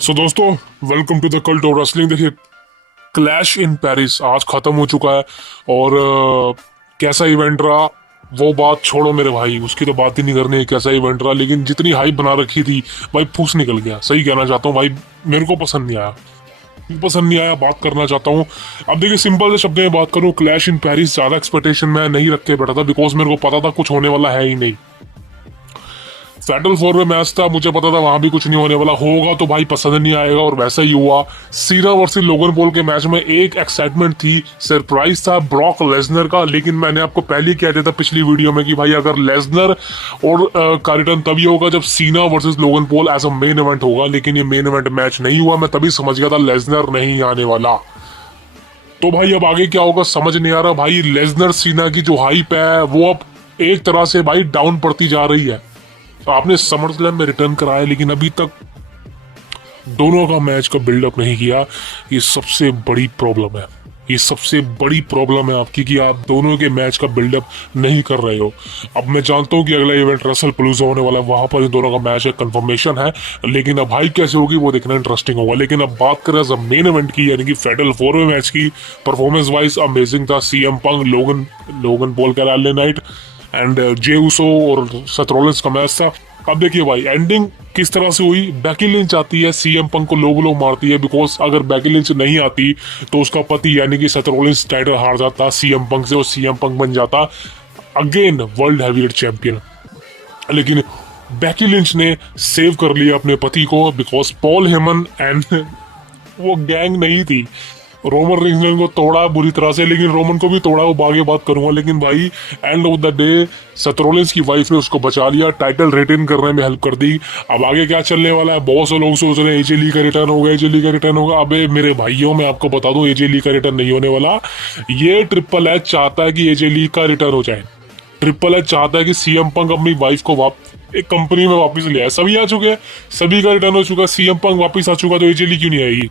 सो दोस्तों, welcome to the cult of wrestling. देखिए, clash in Paris आज खत्म हो चुका है और कैसा इवेंट रहा वो बात छोड़ो मेरे भाई, उसकी तो बात ही नहीं करनी है कैसा इवेंट रहा। लेकिन जितनी हाइप बना रखी थी भाई, फूस निकल गया। सही कहना चाहता हूँ भाई, मेरे को पसंद नहीं आया। बात करना चाहता हूँ। अब देखिए, सिंपल से शब्द में बात करूँ, क्लैश इन पेरिस ज्यादा एक्सपेक्टेशन मैं नहीं रख के बैठा था, बिकॉज मेरे को पता था कुछ होने वाला है ही नहीं। फैटल 4 में मैच था, मुझे पता था वहां भी कुछ नहीं होने वाला। होगा तो भाई पसंद नहीं आएगा, और वैसा ही हुआ। सीना वर्सेस लोगन पॉल के मैच में एक एक्साइटमेंट थी, सरप्राइज था ब्रॉक लेसनर का। लेकिन मैंने आपको पहले कह दिया था पिछली वीडियो में कि भाई अगर लेसनर और का रिटर्न तभी होगा जब Cena versus Logan Paul as a main event होगा। लेकिन ये मेन इवेंट मैच नहीं हुआ। मैं तभी समझ गया था लेसनर नहीं आने वाला। तो भाई अब आगे क्या होगा समझ नहीं आ रहा। भाई लेसनर सीना की जो हाइप है वो अब एक तरह से भाई डाउन पड़ती जा रही है। तो आपने समर स्लैम में रिटर्न कराया, लेकिन अभी तक दोनों का मैच का बिल्डअप नहीं किया। ये सबसे बड़ी प्रॉब्लम है। ये सबसे बड़ी प्रॉब्लम है आपकी कि आप दोनों के मैच का बिल्डअप नहीं कर रहे हो। अब मैं जानता हूं कि अगला इवेंट रसल पलूजा होने वाला है, वहां पर इन दोनों का मैच है, कंफर्मेशन है। लेकिन अब हाइप कैसे होगी वो देखना इंटरेस्टिंग होगा। लेकिन अब बात करें एज मेन इवेंट की, यानी कि फेडरल 4 में मैच की, परफॉर्मेंस वाइज अमेजिंग था। सीएम पंग लोगन पॉल का एलए नाइट एंड जे उसो और सेथ रॉलिंस का मैच था। अब देखिए भाई, एंडिंग किस तरह से हुई। बेकी लिंच आती है, सीएम पंक को लोग मारती है, बिकॉज अगर बेकी लिंच नहीं आती तो उसका पति यानी कि सेथ रॉलिंस टाइटल हार जाता सीएम पंक से, और सीएम पंक बन जाता अगेन वर्ल्ड हैवीवेट चैंपियन। लेकिन बेकी लिंच ने सेव कर लिया अपने पति को, बिकॉज पॉल हेमन एंड वो गैंग नहीं थी। रोमन रिंग्स ने उनको तोड़ा बुरी तरह से, लेकिन रोमन को भी तोड़ा, वो आगे बात करूंगा। लेकिन भाई end of the day Seth Rollins की वाइफ ने उसको बचा लिया, टाइटल रिटेन करने में हेल्प कर दी। अब आगे क्या चलने वाला है, बहुत से लोग सोच रहे हैं एजे ली का रिटर्न होगा, एजे ली का रिटर्न होगा। अबे मेरे भाइयों, मैं आपको बता दूं एजे ली का रिटर्न नहीं होने वाला। ये ट्रिपल एच चाहता है कि एजे ली का रिटर्न हो जाए। ट्रिपल एच चाहता है कि सीएम पंक अपनी वाइफ को एक कंपनी में वापस ले आए। सभी आ चुके हैं, सभी का रिटर्न हो चुका, सीएम पंक वापस आ चुका, तो एजे ली क्यों नहीं आएगी।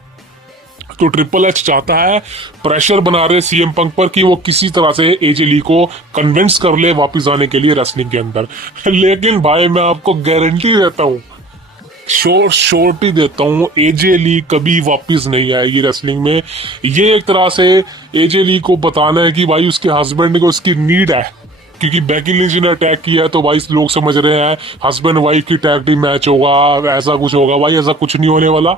तो ट्रिपल एच चाहता है, प्रेशर बना रहे सीएम पंक पर कि वो किसी तरह से एजे ली को कन्विंस कर ले वापस आने के लिए रेसलिंग के अंदर। लेकिन भाई मैं आपको गारंटी देता हूं, श्योरिटी देता हूं, एजे ली कभी वापस नहीं आएगी रेसलिंग में। ये एक तरह से एजे ली को बताना है कि भाई उसके हस्बैंड को उसकी नीड है, क्योंकि बेकी लिंच ने अटैक किया है। तो भाई लोग समझ रहे हैं हस्बैंड वाइफ की टैग टीम मैच होगा, ऐसा कुछ होगा। भाई ऐसा कुछ नहीं होने वाला,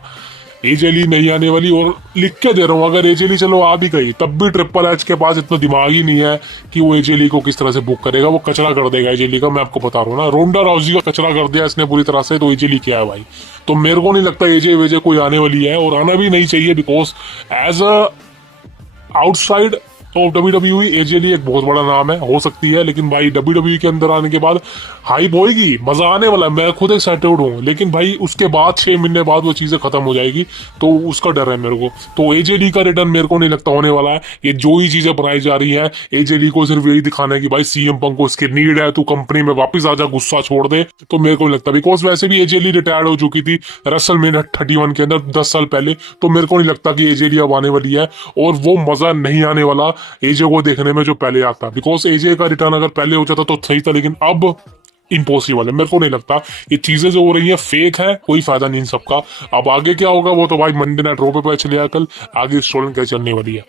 एजेली नहीं आने वाली। और लिख के दे रहा हूं, अगर एजेली चलो आ भी गई तब भी ट्रिपल एच के पास इतना दिमाग ही नहीं है कि वो एजेली को किस तरह से बुक करेगा। वो कचरा कर देगा एजेली का, मैं आपको बता रहा हूँ ना। रोंडा राउजी का कचरा कर दिया इसने पूरी तरह से, तो एजेली क्या है भाई। तो मेरे को नहीं लगता एजे वेजे कोई आने वाली है, और आना भी नहीं चाहिए, बिकॉज एज अ आउटसाइड तो WWE एजे ली एक बहुत बड़ा नाम है, हो सकती है। लेकिन भाई WWE के अंदर आने के बाद हाइप होएगी, मजा आने वाला है, मैं खुद एक्साइटेड हूँ। लेकिन भाई उसके बाद 6 महीने बाद वो चीजें खत्म हो जाएगी, तो उसका डर है मेरे को। तो एजे ली का रिटर्न मेरे को नहीं लगता होने वाला है। ये जो ही चीजें बनाई जा रही है, एजे ली को सिर्फ यही दिखाना है कि भाई सीएम पंक को उसकी नीड है, तू कंपनी में वापस आ जा, गुस्सा छोड़ दे। तो मेरे को नहीं लगता, बिकॉज वैसे भी एजे ली रिटायर्ड हो चुकी थी रेसलमेनिया 31 के अंदर 10 साल पहले। तो मेरे को नहीं लगता कि एजे ली अब आने वाली है, और वो मजा नहीं आने वाला एजे को देखने में जो पहले आता। बिकॉज एजे का रिटर्न अगर पहले हो जाता तो सही था, लेकिन अब इम्पॉसिबल है। मेरे को नहीं लगता, ये चीजें जो हो रही है फेक है, कोई फायदा नहीं इन सबका। अब आगे क्या होगा वो तो भाई मंडे नाइट रॉ पे पता चलेगा कल, आगे स्टोरी क्या चलने वाली है।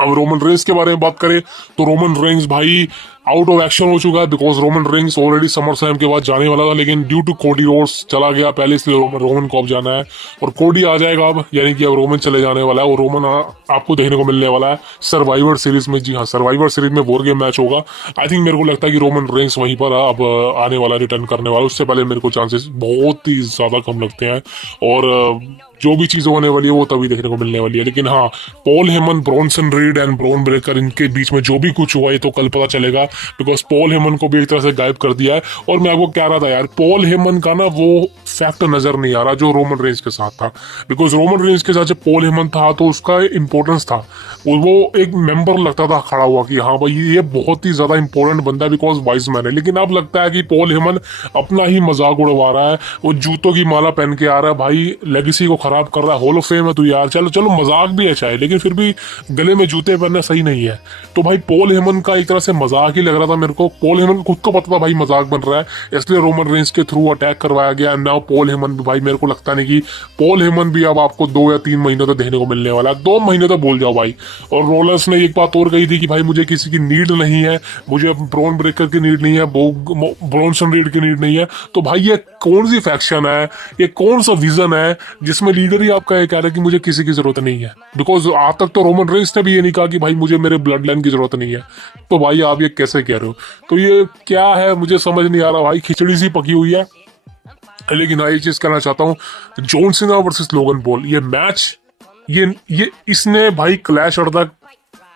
अब रोमन रेंस के बारे में बात करें तो रोमन रेंस भाई आउट ऑफ एक्शन हो चुका है, because Roman Reigns already summer slam के बाद जाने वाला था, लेकिन ड्यू टू कोडी रोड्स चला गया पहले, इसलिए रोमन को अब जाना है। और कोडी आ जाएगा अब, यानी कि अब रोमन चले जाने वाला है, और रोमन आपको देखने को मिलने वाला है सर्वाइवर सीरीज में। जी हाँ, सर्वाइवर सीरीज में वॉर गेम मैच होगा। आई थिंक मेरे को लगता है कि रोमन रेंस वहीं पर अब आने वाला, रिटर्न करने वाला। उससे पहले मेरे को चांसेस बहुत ही ज्यादा कम लगते हैं, और जो भी चीज होने वाली है वो तभी देखने को मिलने वाली है। लेकिन हाँ, Paul Heyman, Bronson read and Bron Breakker, इनके बीच में जो भी कुछ हुआ है तो कल पता चलेगा, बिकॉज पॉल हेमन को भी एक तरह से गायब कर दिया है। और मैं आपको कह रहा था यार, पॉल हेमन का ना वो फैक्टर नजर नहीं आ रहा जो रोमन रेंस के साथ था। बिकॉज रोमन रेंस के साथ जब पॉल हेमन था तो उसका इंपॉर्टेंस था, वो एक मेंबर लगता था खड़ा हुआ कि हाँ भाई ये बहुत ही ज्यादा इंपॉर्टेंट बंदा है, बिकॉज वाइज मैन है। लेकिन अब लगता है कि पॉल हेमन अपना ही मजाक उड़वा रहा है, वो जूतों की माला पहन के आ रहा है, भाई लेगेसी को खराब कर रहा है। हॉल ऑफ फेम है तू यार, चलो चलो मजाक भी है चाहे, लेकिन फिर भी गले में जूते पहनना सही नहीं है। तो भाई पॉल हेमन का एक तरह से मजाक ही ही लग रहा था मेरे को। पॉल हेमन को खुद को पता था भाई मजाक बन रहा है, इसलिए रोमन रेंस के थ्रू अटैक करवाया गया। नाउ पॉल हेमन भी भाई मेरे को लगता नहीं कि पॉल हेमन भी अब आपको 2 या 3 महीनों तक देखने को मिलने वाला है, 2 महीने तक बोल जाओ भाई। और रोलर्स ने एक बात और कही थी कि भाई मुझे किसी की नीड नहीं है, मुझे ब्रॉन ब्रेकर की नीड नहीं है, ब्रॉनसन रीड की नीड नहीं है। तो भाई ये कौन सी फैक्शन है, ये कौन सा विजन है जिसमें लीडर ही आपका ये कह रहा है कि मुझे किसी की जरूरत नहीं है? बिकॉज आज तक तो रोमन रेंस ने भी ये नहीं कहा कि भाई मुझे मेरे ब्लड लाइन की जरूरत नहीं है। तो भाई आप ये कैसे कह रहे हो? तो ये क्या है मुझे समझ नहीं आ रहा भाई, खिचड़ी सी पकी हुई है। लेकिन हाँ एक चीज कहना चाहता हूँ, John Cena versus Logan Paul ये मैच, ये इसने भाई क्लैश और द,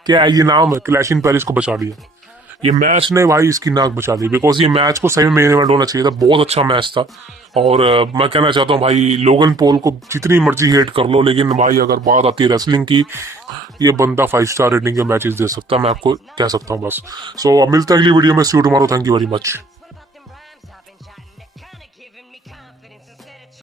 क्या है ये नाम है, क्लैश इन पेरिस को बचा लिया। ये मैच ने भाई इसकी नाक बचा दी, बिकॉज ये मैच को सही में मेन इवेंट होना चाहिए था, बहुत अच्छा मैच था। और मैं कहना चाहता हूँ भाई लोगन पॉल को जितनी मर्जी हेट कर लो, लेकिन भाई अगर बात आती है रेसलिंग की, ये बंदा 5 स्टार रेटिंग के मैचेस दे सकता है, मैं आपको कह सकता हूँ बस। सो अब मिलता है अगली वीडियो में, see you tomorrow, thank you very much.